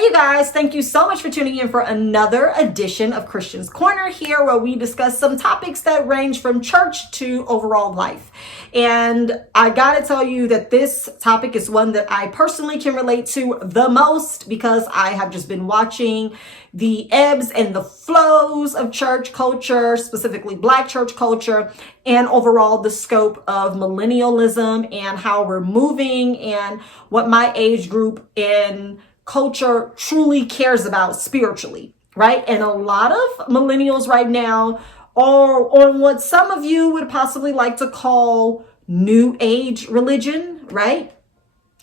Hey you guys, thank you so much for tuning in for another edition of Christian's Corner here, where we discuss some topics that range from church to overall life. And I gotta tell you that this topic is one that I personally can relate to the most, because I have just been watching the ebbs and the flows of church culture, specifically Black church culture, and overall the scope of millennialism and how we're moving and what my age group in culture truly cares about spiritually, right? And a lot of millennials right now are on what some of you would possibly like to call new age religion, right?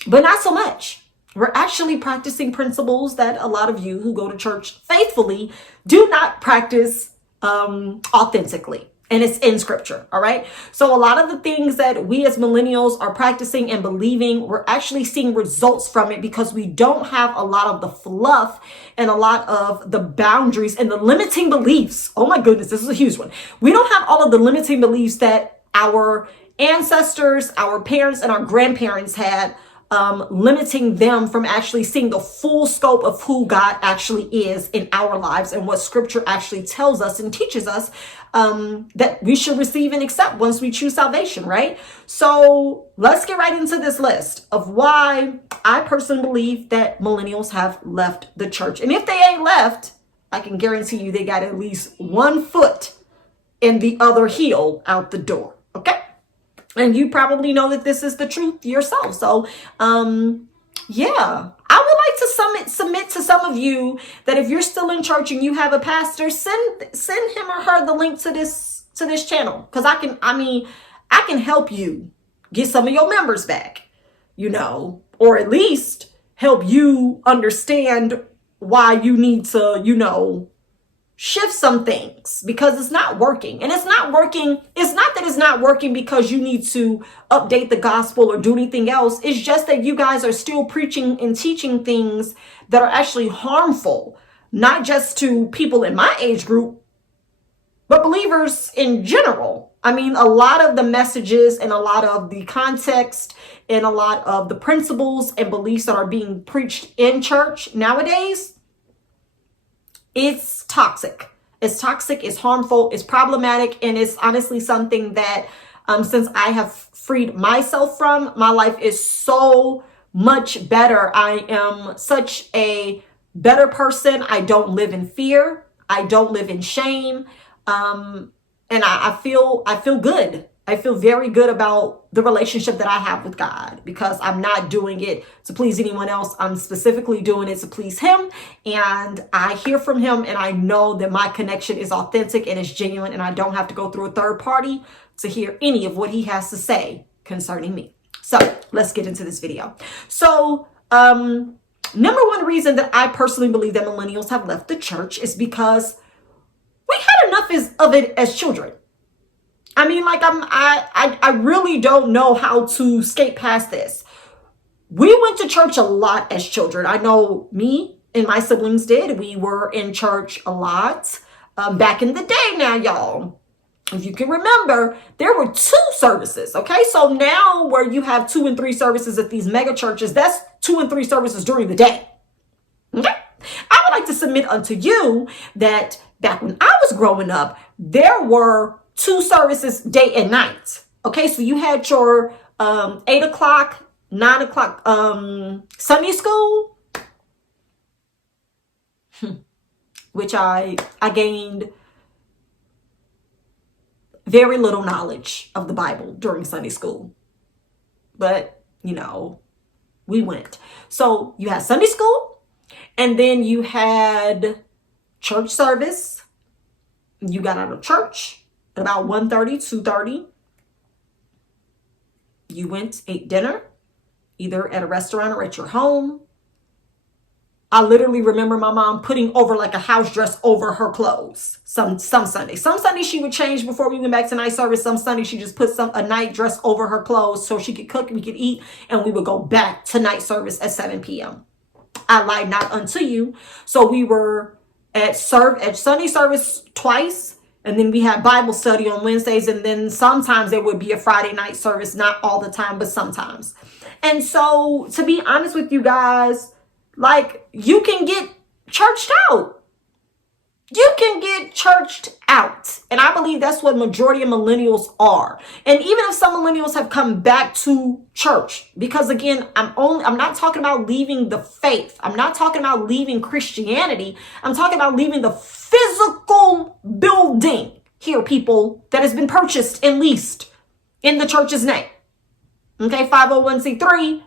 But not so much. We're actually practicing principles that a lot of you who go to church faithfully do not practice authentically. And it's in scripture, all right? So a lot of the things that we as millennials are practicing and believing, we're actually seeing results from it because we don't have a lot of the fluff and a lot of the boundaries and the limiting beliefs. Oh my goodness, this is a huge one. We don't have all of the limiting beliefs that our ancestors, our parents, and our grandparents had, limiting them from actually seeing the full scope of who God actually is in our lives and what scripture actually tells us and teaches us that we should receive and accept once we choose salvation, right? So let's get right into this list of why I personally believe that millennials have left the church. And if they ain't left, I can guarantee you they got at least one foot in the other heel out the door, okay? And you probably know that this is the truth yourself. So, yeah, I would like to submit to some of you that if you're still in church and you have a pastor, send him or her the link to this channel, because I can help you get some of your members back, or at least help you understand why you need to, shift some things, because it's not working. And it's not working. It's not that it's not working because you need to update the gospel or do anything else. It's just that you guys are still preaching and teaching things that are actually harmful, not just to people in my age group, but believers in general. I mean, a lot of the messages and a lot of the context and a lot of the principles and beliefs that are being preached in church nowadays, it's toxic. It's toxic, it's harmful, it's problematic, and it's honestly something that since I have freed myself from, my life is so much better. I am such a better person. I don't live in fear. I don't live in shame. And I feel good. I feel very good about the relationship that I have with God, because I'm not doing it to please anyone else. I'm specifically doing it to please him. And I hear from him and I know that my connection is authentic and it's genuine, and I don't have to go through a third party to hear any of what he has to say concerning me. So let's get into this video. So, number one reason that I personally believe that millennials have left the church is because we had enough of it as children. I mean, like, I really don't know how to skate past this. We went to church a lot as children. I know me and my siblings did. We were in church a lot back in the day now, y'all. If you can remember, there were 2 services, okay? So now where you have 2 and 3 services at these mega churches, that's 2 and 3 services during the day, okay? I would like to submit unto you that back when I was growing up, there were 2 services day and night. Okay, so you had your 8 o'clock, 9 o'clock Sunday school, which I gained very little knowledge of the Bible during Sunday school. But, we went. So you had Sunday school, and then you had church service. You got out of church at about 1:30, 2:30. You went, ate dinner, either at a restaurant or at your home. I literally remember my mom putting over like a house dress over her clothes. Some Sundays. Some Sundays she would change before we went back to night service. Some Sundays she just put a night dress over her clothes so she could cook, we could eat, and we would go back to night service at 7 p.m. I lie not unto you. So we were at Sunday service twice. And then we had Bible study on Wednesdays. And then sometimes there would be a Friday night service. Not all the time, but sometimes. And so, to be honest with you guys, Like, you can get churched out. You can get churched out. And I believe that's what majority of millennials are. And even if some millennials have come back to church, because again, I'm not talking about leaving the faith. I'm not talking about leaving Christianity. I'm talking about leaving the physical building here, people, that has been purchased and leased in the church's name. Okay, 501c3,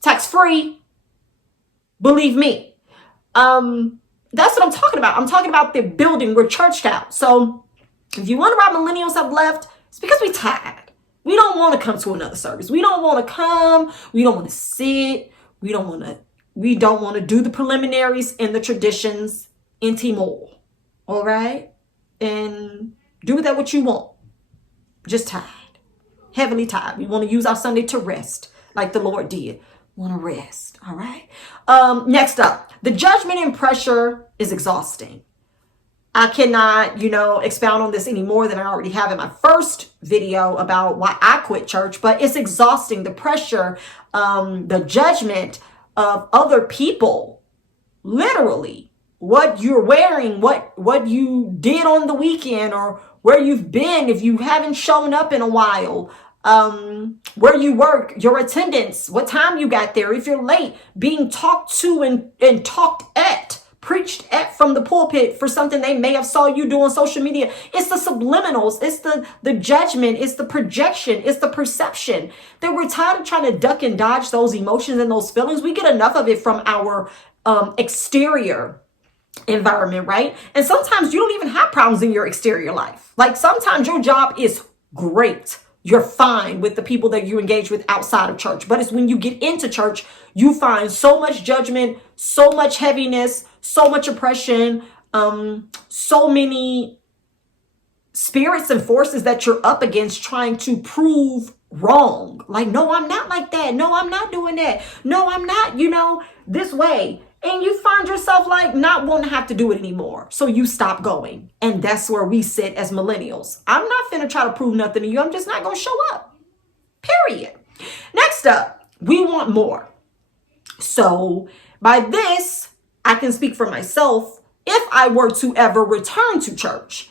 tax free. Believe me. That's what I'm talking about. I'm talking about the building. We're churched out. So if you wonder why millennials have left, it's because we're tired. We don't want to come to another service. We don't want to come. We don't want to sit. We don't want to do the preliminaries and the traditions anymore. All right? And do with that what you want. Just tired. Heavily tired. We want to use our Sunday to rest like the Lord did. Want to rest. All right. Next up, the judgment and pressure is exhausting. I cannot, expound on this any more than I already have in my first video about why I quit church, but it's exhausting. The pressure, the judgment of other people, literally what you're wearing, what you did on the weekend, or where you've been, if you haven't shown up in a while, where you work, your attendance, what time you got there, if you're late, being talked to and talked at, preached at from the pulpit for something they may have saw you do on social media. It's the subliminals, it's the judgment, it's the projection, it's the perception. That we're tired of trying to duck and dodge those emotions and those feelings. We get enough of it from our exterior environment, right? And sometimes you don't even have problems in your exterior life. Like, sometimes your job is great. You're fine with the people that you engage with outside of church. But it's when you get into church, you find so much judgment, so much heaviness, so much oppression, so many spirits and forces that you're up against trying to prove wrong. Like, no, I'm not like that. No, I'm not doing that. No, I'm not, this way. And you find yourself like not wanting to have to do it anymore. So you stop going. And that's where we sit as millennials. I'm not finna try to prove nothing to you. I'm just not going to show up. Period. Next up, we want more. So by this, I can speak for myself. If I were to ever return to church,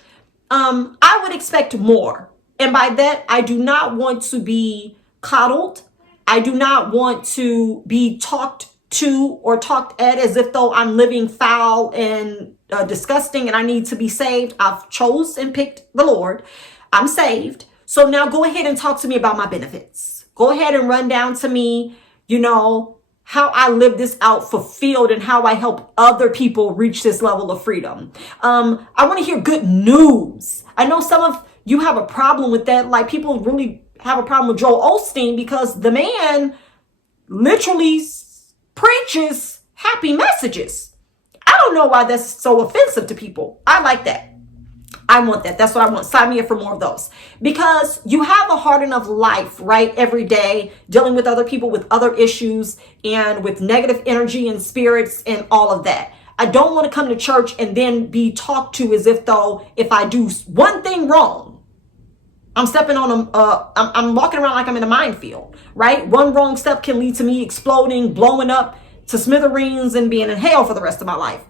I would expect more. And by that, I do not want to be coddled. I do not want to be talked to or talked at as if though I'm living foul and disgusting and I need to be saved. I've chose and picked the Lord. I'm saved. So now go ahead and talk to me about my benefits. Go ahead and run down to me, how I live this out fulfilled and how I help other people reach this level of freedom. I want to hear good news. I know some of you have a problem with that. Like, people really have a problem with Joel Osteen because the man literally preaches happy messages. I don't know why that's so offensive to people. I like that. I want that. That's what I want. Sign me up for more of those. Because you have a hard enough life, right? Every day, dealing with other people with other issues and with negative energy and spirits and all of that. I don't want to come to church and then be talked to as if though if I do one thing wrong, I'm stepping on I'm walking around like I'm in a minefield, right? One wrong step can lead to me exploding, blowing up to smithereens and being in hell for the rest of my life.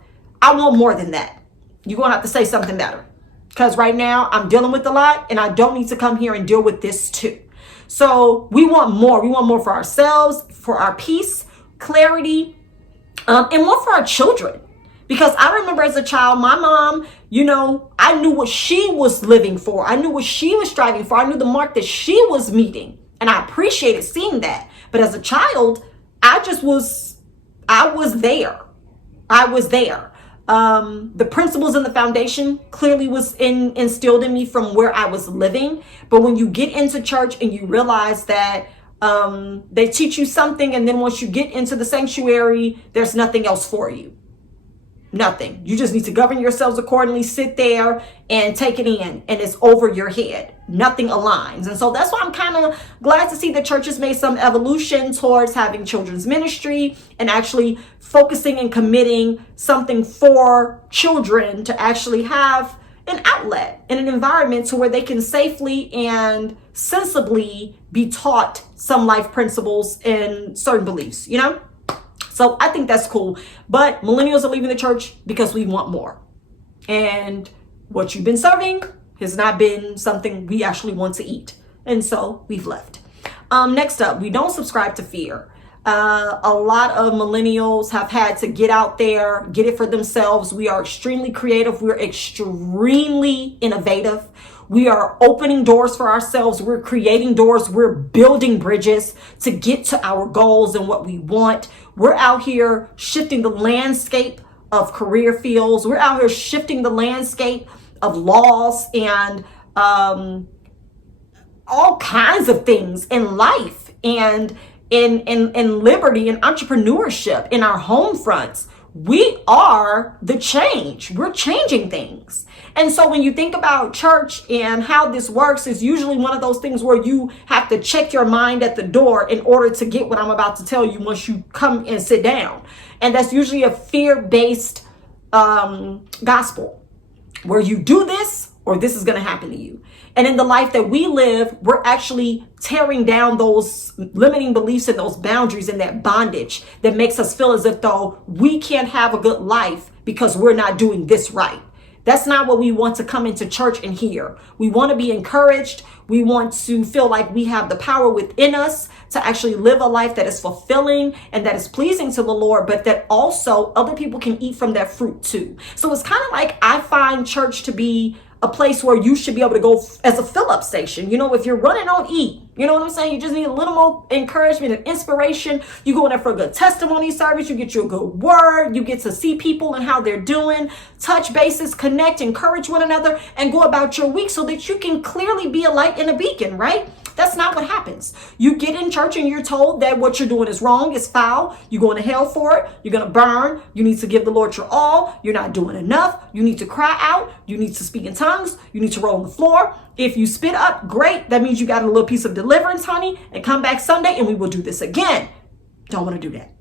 I want more than that. You're going to have to say something better. Because right now I'm dealing with a lot and I don't need to come here and deal with this too. So we want more. We want more for ourselves, for our peace, clarity, and more for our children. Because I remember as a child, my mom, I knew what she was living for. I knew what she was striving for. I knew the mark that she was meeting. And I appreciated seeing that. But as a child, I was there. The principles and the foundation clearly was instilled in me from where I was living. But when you get into church and you realize that they teach you something, and then once you get into the sanctuary, there's nothing else for you. Nothing. You just need to govern yourselves accordingly, sit there and take it in, and it's over your head. Nothing aligns. And so that's why I'm kind of glad to see the church has made some evolution towards having children's ministry and actually focusing and committing something for children to actually have an outlet and an environment to where they can safely and sensibly be taught some life principles and certain beliefs, So So I think that's cool. But millennials are leaving the church because we want more. And what you've been serving has not been something we actually want to eat. And so we've left. Next up, we don't subscribe to fear. A lot of millennials have had to get out there, get it for themselves. We are extremely creative. We're extremely innovative. We are opening doors for ourselves. We're creating doors. We're building bridges to get to our goals and what we want. We're out here shifting the landscape of career fields. We're out here shifting the landscape of laws and all kinds of things in life and in liberty and entrepreneurship in our home fronts. We are the change. We're changing things. And so when you think about church and how this works, it's usually one of those things where you have to check your mind at the door in order to get what I'm about to tell you once you come and sit down. And that's usually a fear-based gospel where you do this or this is going to happen to you. And in the life that we live, we're actually tearing down those limiting beliefs and those boundaries and that bondage that makes us feel as if though we can't have a good life because we're not doing this right. That's not what we want to come into church and hear. We want to be encouraged. We want to feel like we have the power within us to actually live a life that is fulfilling and that is pleasing to the Lord, but that also other people can eat from that fruit too. So it's kind of like I find church to be a place where you should be able to go as a fill-up station. You know, if you're running on E, you know what I'm saying? You just need a little more encouragement and inspiration. You go in there for a good testimony service. You get you a good word. You get to see people and how they're doing, touch bases, connect, encourage one another, and go about your week so that you can clearly be a light and a beacon, right? That's not what happens. You get in church and you're told that what you're doing is wrong, it's foul. You're going to hell for it. You're going to burn. You need to give the Lord your all. You're not doing enough. You need to cry out. You need to speak in tongues. You need to roll on the floor. If you spit up, great. That means you got a little piece of deliverance, honey, and come back Sunday and we will do this again. Don't want to do that.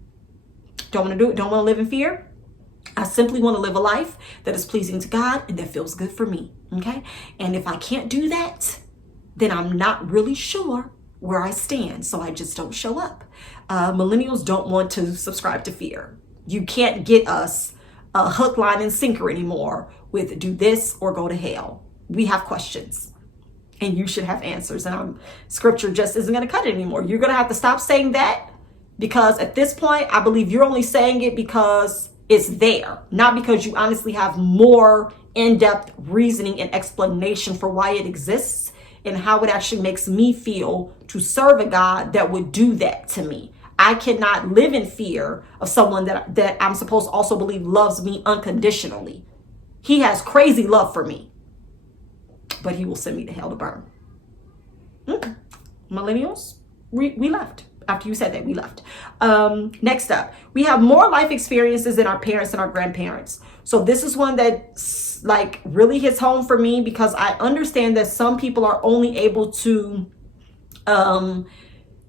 Don't want to do it. Don't want to live in fear. I simply want to live a life that is pleasing to God and that feels good for me. Okay. And if I can't do that, then I'm not really sure where I stand. So I just don't show up. Millennials don't want to subscribe to fear. You can't get us a hook, line, and sinker anymore with do this or go to hell. We have questions and you should have answers. And scripture just isn't going to cut it anymore. You're going to have to stop saying that because at this point, I believe you're only saying it because it's there, not because you honestly have more in-depth reasoning and explanation for why it exists and how it actually makes me feel to serve a God that would do that to me. I cannot live in fear of someone that I'm supposed to also believe loves me unconditionally. He has crazy love for me, but he will send me to hell to burn. Millennials, we left. After you said that, we left. Next up, we have more life experiences than our parents and our grandparents. So this is one that like really hits home for me because I understand that some people are only able to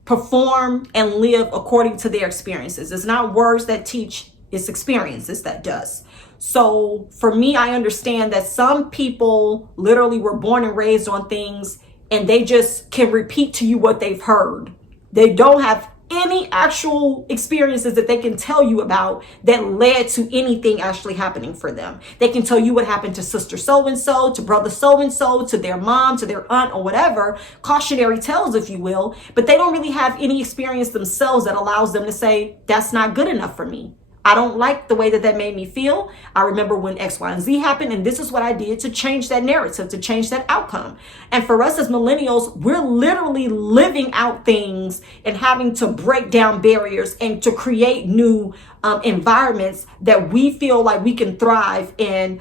perform and live according to their experiences. It's not words that teach, it's experiences that does. So for me, I understand that some people literally were born and raised on things and they just can repeat to you what they've heard. They don't have any actual experiences that they can tell you about that led to anything actually happening for them. They can tell you what happened to sister so-and-so, to brother so-and-so, to their mom, to their aunt or whatever, cautionary tales, if you will, but they don't really have any experience themselves that allows them to say, that's not good enough for me. I don't like the way that made me feel. I remember when X, Y, and Z happened, and this is what I did to change that narrative, to change that outcome. And for us as millennials, we're literally living out things and having to break down barriers and to create new environments that we feel like we can thrive and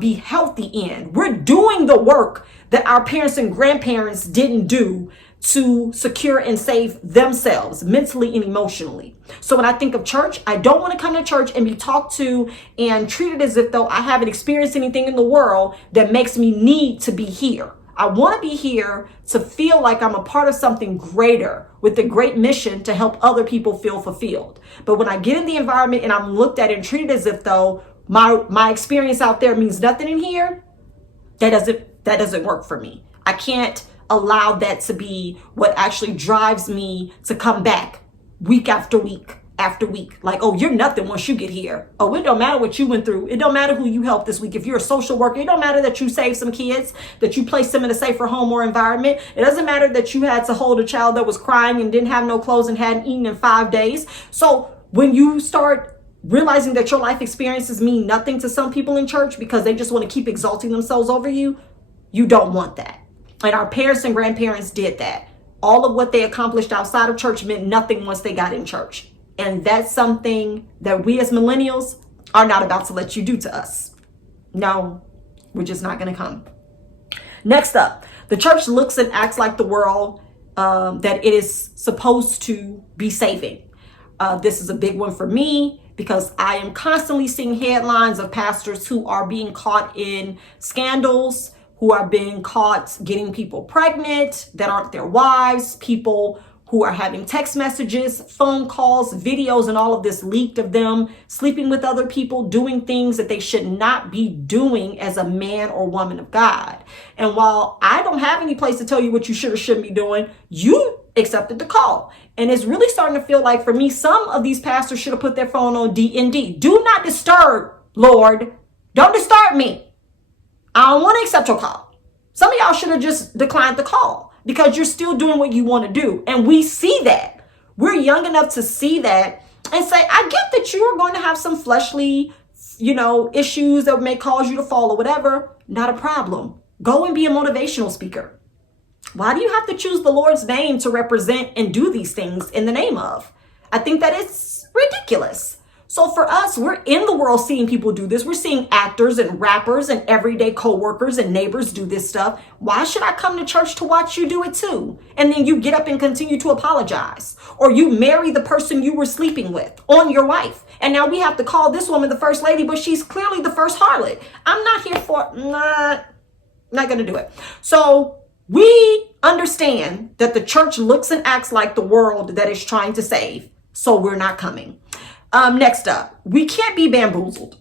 be healthy in. We're doing the work that our parents and grandparents didn't do to secure and save themselves mentally and emotionally. So when I think of church, I don't want to come to church and be talked to and treated as if though I haven't experienced anything in the world that makes me need to be here. I want to be here to feel like I'm a part of something greater with the great mission to help other people feel fulfilled. But when I get in the environment and I'm looked at and treated as if though my experience out there means nothing in here, that doesn't work for me. I can't allow that to be what actually drives me to come back week after week after week. Like, oh, you're nothing once you get here. Oh, it don't matter what you went through. It don't matter who you helped this week. If you're a social worker, it don't matter that you saved some kids, that you placed them in a safer home or environment. It doesn't matter that you had to hold a child that was crying and didn't have no clothes and hadn't eaten in 5 days. So when you start realizing that your life experiences mean nothing to some people in church because they just want to keep exalting themselves over you, you don't want that. And our parents and grandparents did that. All of what they accomplished outside of church meant nothing once they got in church. And that's something that we as millennials are not about to let you do to us. No, we're just not going to come. Next up, the church looks and acts like the world that it is supposed to be saving. This is a big one for me because I am constantly seeing headlines of pastors who are being caught in scandals, who are being caught getting people pregnant that aren't their wives, people who are having text messages, phone calls, videos, and all of this leaked of them sleeping with other people, doing things that they should not be doing as a man or woman of God. And while I don't have any place to tell you what you should or shouldn't be doing, you accepted the call. And it's really starting to feel like, for me, some of these pastors should have put their phone on D&D. Do not disturb, Lord. Don't disturb me. I don't want to accept your call. Some of y'all should have just declined the call because you're still doing what you want to do. And we see that. We're young enough to see that and say, I get that you are going to have some fleshly, issues that may cause you to fall or whatever. Not a problem. Go and be a motivational speaker. Why do you have to choose the Lord's name to represent and do these things in the name of? I think that it's ridiculous. So for us, we're in the world seeing people do this. We're seeing actors and rappers and everyday coworkers and neighbors do this stuff. Why should I come to church to watch you do it too? And then you get up and continue to apologize. Or you marry the person you were sleeping with on your wife. And now we have to call this woman the first lady, but she's clearly the first harlot. I'm not here for, not going to do it. So we understand that the church looks and acts like the world that is trying to save. So we're not coming. Next up, we can't be bamboozled.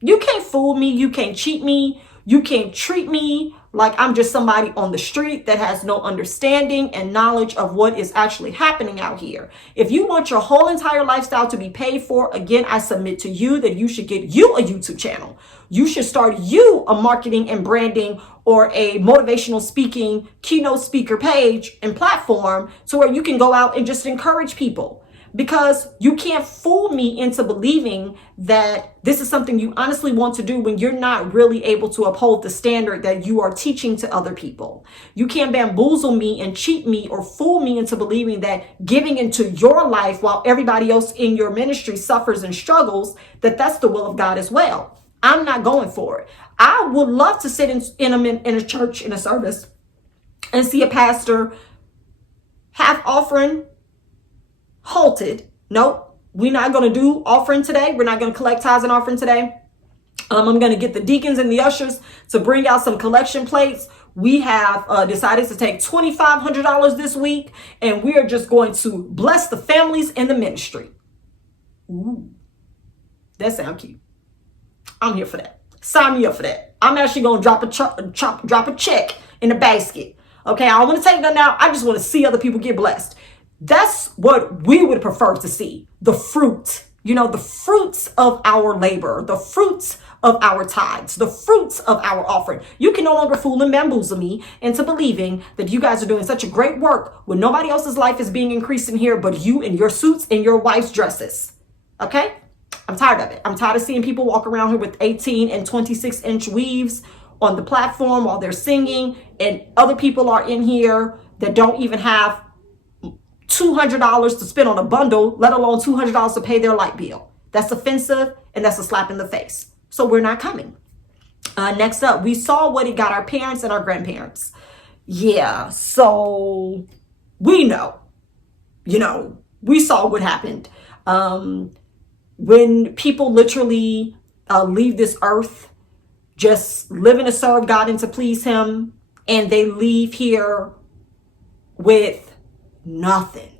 You can't fool me. You can't cheat me. You can't treat me like I'm just somebody on the street that has no understanding and knowledge of what is actually happening out here. If you want your whole entire lifestyle to be paid for, again, I submit to you that you should get you a YouTube channel. You should start you a marketing and branding or a motivational speaking keynote speaker page and platform to where you can go out and just encourage people. Because you can't fool me into believing that this is something you honestly want to do when you're not really able to uphold the standard that you are teaching to other people. You can't bamboozle me and cheat me or fool me into believing that giving into your life while everybody else in your ministry suffers and struggles, that that's the will of God as well. I'm not going for it. I would love to sit in a church, in a service, and see a pastor half offering halted. Nope, we're not going to do offering today. We're not going to collect tithes and offering today. I'm going to get the deacons and the ushers to bring out some collection plates. We have decided to take $2,500 this week, and we are just going to bless the families in the ministry. Ooh, that sounds cute. I'm here for that. Sign me up for that. I'm actually going to drop a check in the basket. Okay, I don't want to take that now. I just want to see other people get blessed. That's what we would prefer to see. The fruit, the fruits of our labor, the fruits of our tithes, the fruits of our offering. You can no longer fool and bamboozle me into believing that you guys are doing such a great work when nobody else's life is being increased in here but you in your suits and your wife's dresses. Okay? I'm tired of it. I'm tired of seeing people walk around here with 18 and 26-inch weaves on the platform while they're singing, and other people are in here that don't even have $200 to spend on a bundle, let alone $200 to pay their light bill. That's offensive, and that's a slap in the face. So we're not coming. Next up, we saw what it got our parents and our grandparents. Yeah, so we know, we saw what happened. When people literally leave this earth, just living to serve God and to please Him, and they leave here with nothing,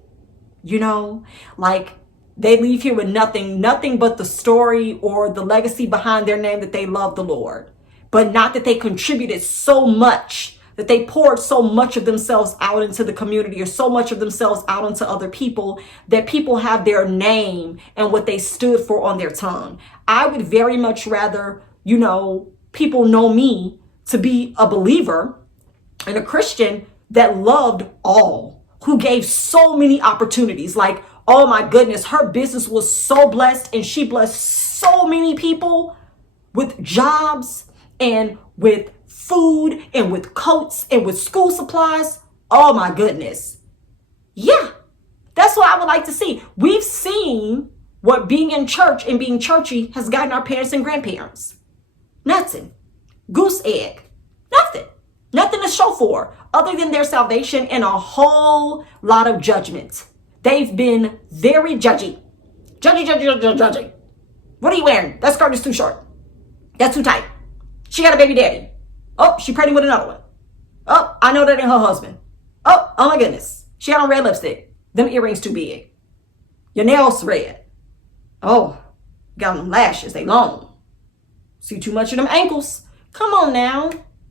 like they leave here with nothing but the story or the legacy behind their name that they love the Lord, but not that they contributed so much that they poured so much of themselves out into the community or so much of themselves out into other people that people have their name and what they stood for on their tongue. I would very much rather, people know me to be a believer and a Christian that loved all, who gave so many opportunities. Like, oh my goodness, her business was so blessed and she blessed so many people with jobs and with food and with coats and with school supplies. Oh my goodness. Yeah, that's what I would like to see. We've seen what being in church and being churchy has gotten our parents and grandparents. Nothing. Goose egg. Nothing. Nothing to show for other than their salvation and a whole lot of judgment. They've been very judgy. Judgy. What are you wearing? That skirt is too short. That's too tight. She got a baby daddy. Oh, she pregnant with another one. Oh, I know that ain't her husband. Oh my goodness. She got on red lipstick. Them earrings too big. Your nails red. Oh, got them lashes. They long. See too much of them ankles. Come on now.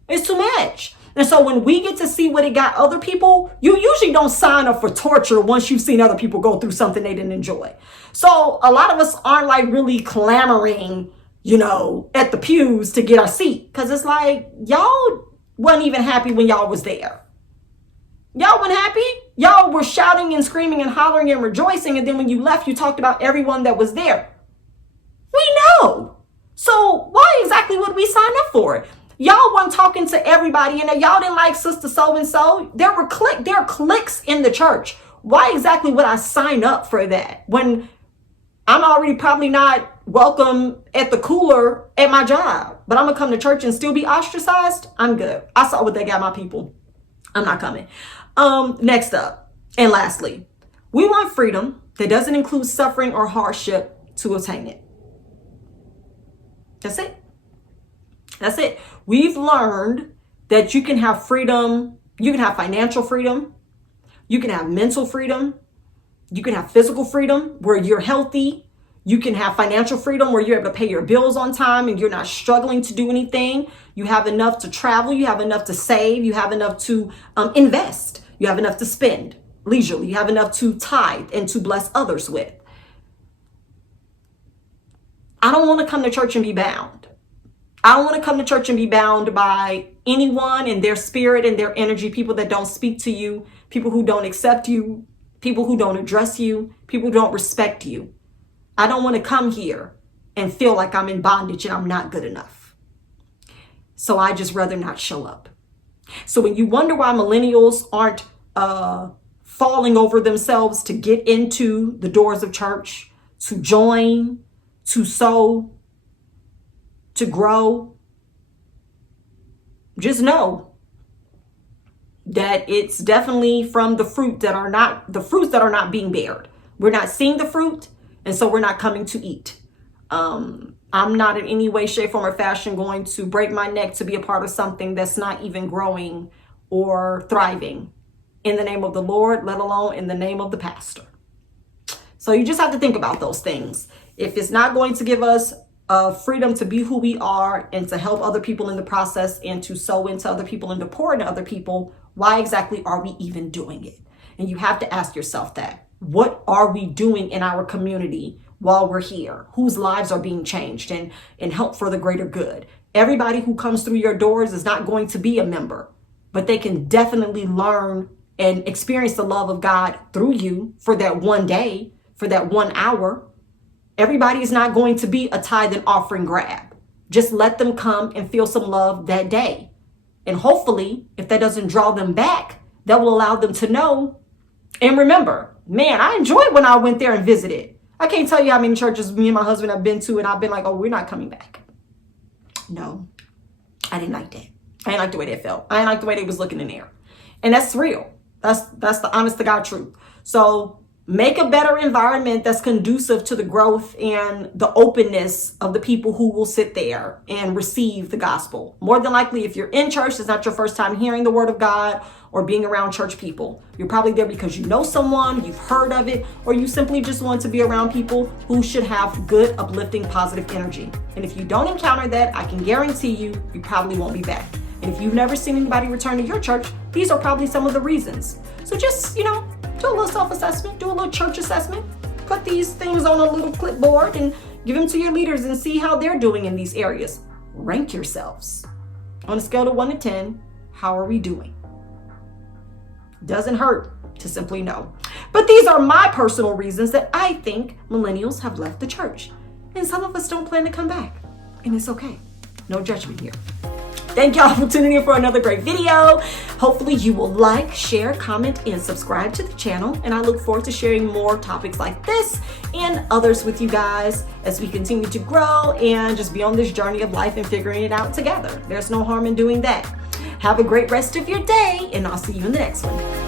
It's too much. And so when we get to see what it got other people, you usually don't sign up for torture once you've seen other people go through something they didn't enjoy. So a lot of us aren't like really clamoring, at the pews to get our seat. Because it's like, y'all wasn't even happy when y'all was there. Y'all weren't happy. Y'all were shouting and screaming and hollering and rejoicing. And then when you left, you talked about everyone that was there. We know. So why exactly would we sign up for it? Y'all weren't talking to everybody, and y'all didn't like sister so-and-so. There are cliques in the church. Why exactly would I sign up for that when I'm already probably not welcome at the cooler at my job, but I'm gonna come to church and still be ostracized? I'm good. I saw what they got my people. I'm not coming. Next up, and lastly, we want freedom that doesn't include suffering or hardship to attain it. That's it. That's it. We've learned that you can have freedom. You can have financial freedom. You can have mental freedom. You can have physical freedom where you're healthy. You can have financial freedom where you're able to pay your bills on time and you're not struggling to do anything. You have enough to travel. You have enough to save. You have enough to invest. You have enough to spend leisurely. You have enough to tithe and to bless others with. I don't want to come to church and be bound. I don't want to come to church and be bound by anyone and their spirit and their energy, people that don't speak to you, people who don't accept you, people who don't address you, people who don't respect you. I don't want to come here and feel like I'm in bondage and I'm not good enough. So I just rather not show up. So when you wonder why millennials aren't falling over themselves to get into the doors of church, to join, to sow, to grow, just know that it's definitely from the fruits that are not being bared. We're not seeing the fruit, and so we're not coming to eat. I'm not in any way, shape, form, or fashion going to break my neck to be a part of something that's not even growing or thriving in the name of the Lord, let alone in the name of the pastor. So you just have to think about those things. If it's not going to give us freedom to be who we are and to help other people in the process and to sow into other people and to pour into other people, why exactly are we even doing it? And you have to ask yourself that. What are we doing in our community while we're here? Whose lives are being changed and help for the greater good? Everybody who comes through your doors is not going to be a member, but they can definitely learn and experience the love of God through you for that one day, for that 1 hour. Everybody is not going to be a tithe and offering grab. Just let them come and feel some love that day. And hopefully, if that doesn't draw them back, that will allow them to know and remember, man, I enjoyed when I went there and visited. I can't tell you how many churches me and my husband have been to, and I've been like, oh, we're not coming back. No, I didn't like that. I didn't like the way they felt. I didn't like the way they was looking in there. And that's real. That's the honest to God truth. So make a better environment that's conducive to the growth and the openness of the people who will sit there and receive the gospel. More than likely, if you're in church, it's not your first time hearing the word of God or being around church people. You're probably there because you know someone, you've heard of it, or you simply just want to be around people who should have good, uplifting, positive energy. And if you don't encounter that, I can guarantee you, you probably won't be back. And if you've never seen anybody return to your church, these are probably some of the reasons. So just, do a little self-assessment, do a little church assessment, put these things on a little clipboard and give them to your leaders and see how they're doing in these areas. Rank yourselves. On a scale of 1 to 10, how are we doing? Doesn't hurt to simply know. But these are my personal reasons that I think millennials have left the church. And some of us don't plan to come back. And it's okay. No judgment here. Thank y'all for tuning in for another great video. Hopefully you will like, share, comment, and subscribe to the channel. And I look forward to sharing more topics like this and others with you guys as we continue to grow and just be on this journey of life and figuring it out together. There's no harm in doing that. Have a great rest of your day, and I'll see you in the next one.